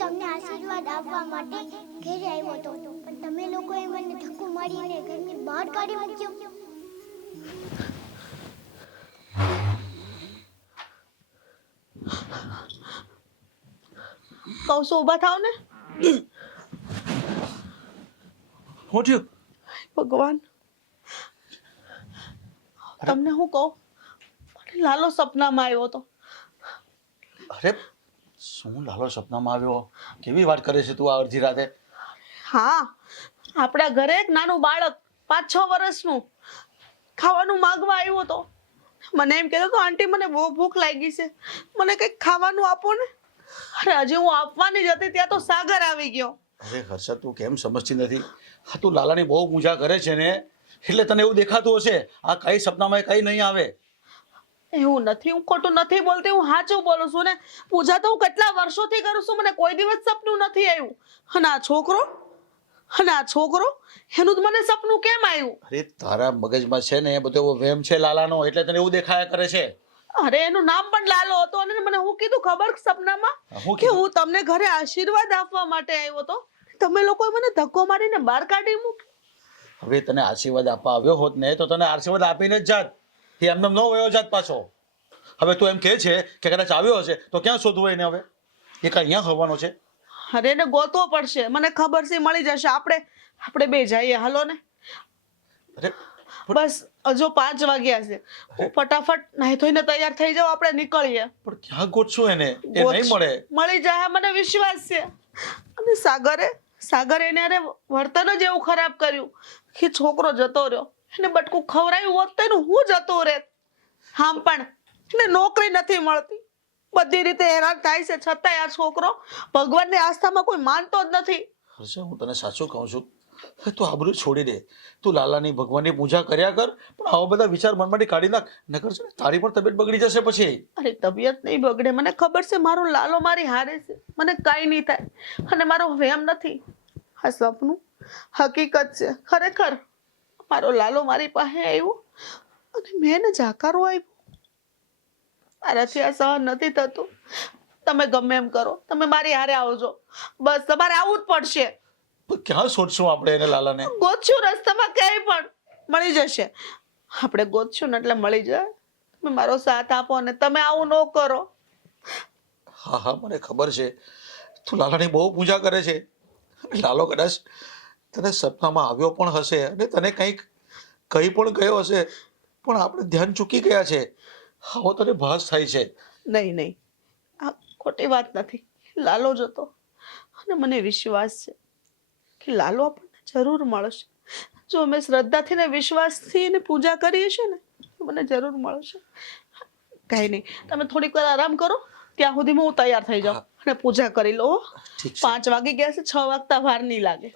તમને આશીર્વાદ આપવા માટે ઘરે આવ્યો હતો. પણ તમે લોકોએ મને ધક્કો મારીને ઘરની બહાર કાઢી મૂક્યો. કહું છું ઊભા થાવ ને. શું થયું ભગવાન તમને હું કહું મને લાલો સપનામાં આવ્યો હતો. અરે શું લાલો સપનામાં આવ્યો? કેવી વાત કરે છે તું આ અડધી રાતે? હા આપણા ઘરે એક નાનું બાળક પાંચ છ વર્ષનું ખાવાનું માગવા આવ્યો હતો મને એમ કહેતો હતો આંટી મને બહુ ભૂખ લાગી છે. મને કંઈક ખાવાનું આપો ને. અરે હજી હું આપવાની જ હતી ત્યાં તો સાગર આવી ગયો. અરે હર્ષદ તું કેમ સમજતી નથી? હા તું લાલાની બહુ પૂજા કરે છે ને એટલે તને એવું દેખાતું હશે. આ કઈ સપનામાં કઈ નહીં આવે. એવું નથી હું ખોટું નથી બોલતી હું સાચું બોલું છું ને. પૂજા તો હું કેટલા વર્ષોથી કરું છું મને કોઈ દિવસ સપનું નથી આવ્યું. અને આ છોકરો અને આ છોકરો એનું જ મને સપનું કેમ આવ્યું? અરે તારા મગજમાં છે ને એ બધો એવો વહેમ છે લાલાનો એટલે તને એવું દેખાયા કરે છે. અરે એનું નામ પણ લાલો હતો અને મને હું કીધું ખબર સપનામાં? કે હું તમને ઘરે આશીર્વાદ આપવા માટે આવ્યો હતો. તમે લોકોએ મને ધક્કો મારીને બહાર કાઢી મૂક હવે તને આશીર્વાદ આપવા આવ્યો હોત ને તો તને આશીર્વાદ આપીને જ જાત. એ એમને ન વયો જાત પાછો. હવે તું એમ કહે છે કે કદાચ આવ્યો હશે તો ક્યાં શોધવું એને હવે? એ કાંઈ અહીંયા હોવાનો છે? અરે એને ગોતવો પડશે. મને ખબર છે મળી જશે. આપણે આપણે બે જઈએ. હાલો ને? અરે બસ હજુ પાંચ વાગ્યા છે. હું ફટાફટ નાહી ધોઈને તૈયાર થઈ જાવ આપણે નીકળીએ. પણ ક્યાં ગોતશું એને? એ નહીં મળે. મળી જાય મને વિશ્વાસ છે. અને સાગરે સાગર એને અરે વર્તન જ એવું ખરાબ કર્યું કે છોકરો જતો રહ્યો. એને બટકું ખવરાયું હોત તો એનું હું જતો રહેત. આમ પણ એને નોકરી નથી મળતી. બધી રીતે હેરાન થાય છે. છતાંય આ છોકરો ભગવાનની આસ્થામાં કોઈ માનતો જ નથી. હર્ષ હું તને સાચું કહું છું. તું આબરૂ છોડી દે. તું લાલાની ભગવાનની પૂજા કર્યા કર પણ આવા બધા વિચાર મનમાંથી કાઢી નાખ. નકર છે તારી પણ તબિયત બગડી જશે પછી. અરે તબિયત નહીં બગડે. મને ખબર છે મારો લાલો મારી હારે છે. મને કાંઈ નહીં થાય. અને મારો વહેમ નથી. આ સપનું હકીકત છે. ખરેખર મારો લાલો મારી પાસે આવ્યો અને મેં એને જાકારો આપ્યો. મારાથી આ સહન નથી થતું. તમે ગમે એમ કરો. તમે મારી હારે આવજો. બસ તમારે આવવું જ પડશે. ક્યાં શોધશું આપણે એને લાલાને? ગોતશું રસ્તામાં ક્યાંય પણ. મળી જશે. આપણે ગોતશું ને એટલે મળી જાય. તમે મારો સાથ આપો અને તમે આવું ન કરો. હા હા મને ખબર છે. તું લાલાની બહુ પૂજા કરે છે. લાલો કદાચ તને સપનામાં આવ્યો પણ હશે અને તને કંઈક કહી પણ ગયો હશે પણ આપણે ધ્યાન ચૂકી ગયા છે. હવે તને ભાસ થાય છે. નહીં નહીં. આ ખોટી વાત નથી. લાલો જ હતો અને મને વિશ્વાસ છે કે લાલો આપણને જરૂર મળશે. જો અમે શ્રદ્ધાથી ને વિશ્વાસથી એને પૂજા કરીએ છીએ ને મને જરૂર મળશે. કઈ નહીં. તમે થોડીક વાર આરામ કરો. ત્યાં સુધીમાં હું તૈયાર થઈ જાઉં અને પૂજા કરી લો પાંચ વાગી ગયા છે છ વાગતા વાર નહીં લાગે.